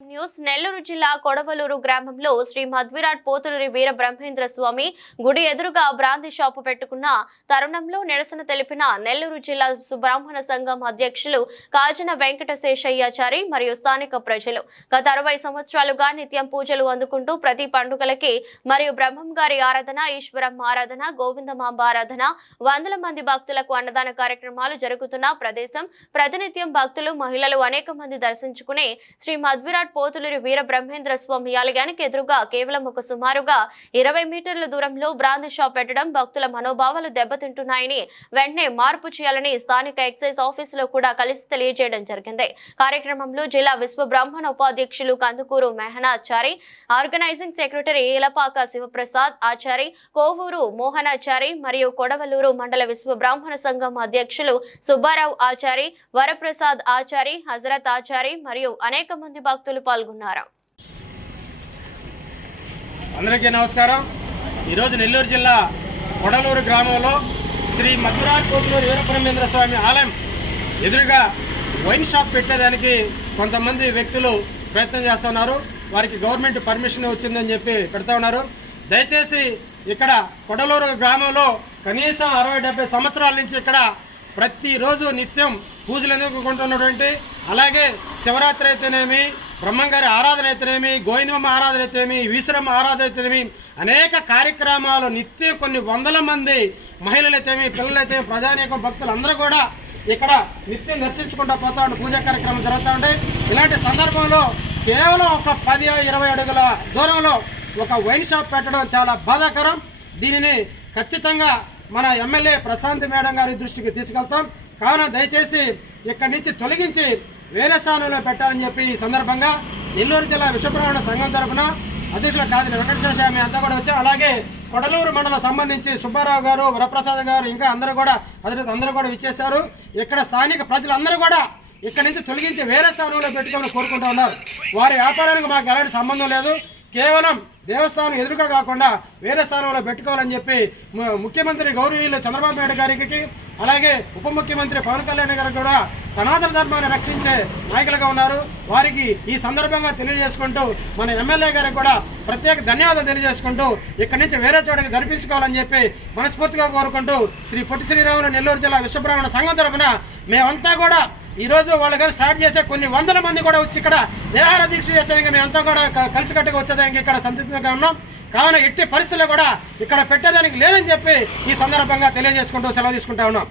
News Nellore జిల్లా కొడవలూరు గ్రామంలో శ్రీ మధ్విరాట్ పోతులూరి వీర బ్రహ్మేంద్ర స్వామి గుడి ఎదురుగా బ్రాందీ షాపు పెట్టుకున్న తరుణంలో నిరసన తెలిపిన నెల్లూరు జిల్లా సుబ్రాహ్మణ సంఘం అధ్యక్షులు కాజన వెంకటశేషయ్యాచారి మరియు స్థానిక ప్రజలు గత 60 సంవత్సరాలుగా నిత్యం పూజలు అందుకుంటూ ప్రతి పండుగలకి మరియు బ్రహ్మం గారి ఆరాధన, ఈశ్వరం ఆరాధన, గోవిందమాంబ ఆరాధన, వందల మంది భక్తులకు అన్నదాన కార్యక్రమాలు జరుగుతున్న ప్రదేశం. ప్రతినిత్యం భక్తులు, మహిళలు అనేక మంది దర్శించుకునే శ్రీ మధ్విరాట్ పోతులూరి వీర బ్రహ్మేంద్ర స్వామి ఆలయానికి ఎదురుగా కేవలం ఒక సుమారుగా 20 మీటర్ల దూరంలో బ్రాందీ షాప్ పెట్టడం భక్తుల మనోభావాలు దెబ్బతింటున్నాయని, వెంటనే మార్పు చేయాలని స్థానిక ఎక్సైజ్ ఆఫీసులో కూడా కలిసి తెలియజేయడం జరిగింది. కార్యక్రమంలో జిల్లా విశ్వ బ్రాహ్మణ ఉపాధ్యక్షులు కందుకూరు మెహనాచారి, ఆర్గనైజింగ్ సెక్రటరీ ఏలపాక శివప్రసాద్ ఆచారి, కోవూరు మోహనాచారి మరియు కొడవలూరు మండల విశ్వ బ్రాహ్మణ సంఘం అధ్యక్షులు సుబ్బారావు ఆచారి, వరప్రసాద్ ఆచారి, హజరత్ ఆచారి మరియు అనేక మంది భక్తులు పాల్గొన్నారు. అందరికీ నమస్కారం. ఈరోజు నెల్లూరు జిల్లా కొడలూరు గ్రామంలో శ్రీ మధ్విరాట్ పోతులూరి వీర బ్రహ్మేంద్ర స్వామి ఆలయం ఎదురుగా వైన్ షాప్ పెట్టేదానికి కొంతమంది వ్యక్తులు ప్రయత్నం చేస్తున్నారు. వారికి గవర్నమెంట్ పర్మిషన్ వచ్చిందని చెప్పి పెడతా ఉన్నారు. దయచేసి ఇక్కడ కొడలూరు గ్రామంలో కనీసం 60-70 సంవత్సరాల నుంచి ఇక్కడ ప్రతిరోజు నిత్యం పూజలు అందుకుంటున్నటువంటి, అలాగే శివరాత్రి అయితేనేమి, బ్రహ్మంగారి ఆరాధన అయితేనేమి, గోవిందమ్మ ఆరాధన అయితేనేమి, ఈశ్వరమ్మ ఆరాధన అయితేనేమి, అనేక కార్యక్రమాలు నిత్యం కొన్ని వందల మంది మహిళలైతేమి, పిల్లలైతే, ప్రజానీకం, భక్తులు అందరూ కూడా ఇక్కడ నిత్యం దర్శించుకుంటూ పోతా ఉంటే పూజా కార్యక్రమం జరుగుతూ ఉంటాయి. ఇలాంటి సందర్భంలో కేవలం ఒక 10-20 అడుగుల దూరంలో ఒక వైన్ షాప్ పెట్టడం చాలా బాధాకరం. దీనిని ఖచ్చితంగా మన ఎమ్మెల్యే ప్రశాంత్ మేడం గారి దృష్టికి తీసుకెళ్తాం. కావున దయచేసి ఇక్కడి నుంచి తొలగించి వేరే స్థానంలో పెట్టాలని చెప్పి ఈ సందర్భంగా నెల్లూరు జిల్లా విశ్వబ్రాహ్మణ సంఘం తరఫున అధ్యక్షుల కాజన వెంకటశేషయ్య అంతా కూడా వచ్చాం. అలాగే కొడలూరు మండలం సంబంధించి సుబ్బారావు గారు, వరప్రసాద్ గారు, ఇంకా అందరూ కూడా ఇచ్చేశారు. ఇక్కడ స్థానిక ప్రజలందరూ కూడా ఇక్కడి నుంచి తొలగించి వేరే స్థానంలో పెట్టుకోమని కోరుకుంటూ ఉన్నారు. వారి వ్యాపారానికి మాకు ఎలాంటి సంబంధం లేదు. కేవలం దేవస్థానం ఎదురుగా కాకుండా వేరే స్థానంలో పెట్టుకోవాలని చెప్పి ముఖ్యమంత్రి గౌరవనీయులు చంద్రబాబు నాయుడు గారికి, అలాగే ఉప ముఖ్యమంత్రి పవన్ కళ్యాణ్ గారికి కూడా సనాతన ధర్మాన్ని రక్షించే నాయకులుగా ఉన్నారు. వారికి ఈ సందర్భంగా తెలియజేసుకుంటూ మన ఎమ్మెల్యే గారికి కూడా ప్రత్యేక ధన్యవాదాలు తెలియజేసుకుంటూ ఇక్కడి నుంచి వేరే చోటకి జరిపించుకోవాలని చెప్పి మనస్ఫూర్తిగా కోరుకుంటూ శ్రీ పొట్టి శ్రీరాములు నెల్లూరు జిల్లా విశ్వబ్రాహ్మణ సంఘం తరఫున మేమంతా కూడా ఈరోజు వాళ్ళ స్టార్ట్ చేసే కొన్ని వందల మంది కూడా వచ్చి ఇక్కడ నిరాహార దీక్ష చేసేందుకు మేమంతా కూడా కలిసికట్టుగా వచ్చేదానికి ఇక్కడ సంతృప్తిగా ఉన్నాం. కావున ఎట్టి పరిస్థితుల్లో కూడా ఇక్కడ పెట్టేదానికి లేదని చెప్పి ఈ సందర్భంగా తెలియజేసుకుంటూ సెలవు తీసుకుంటా ఉన్నాం.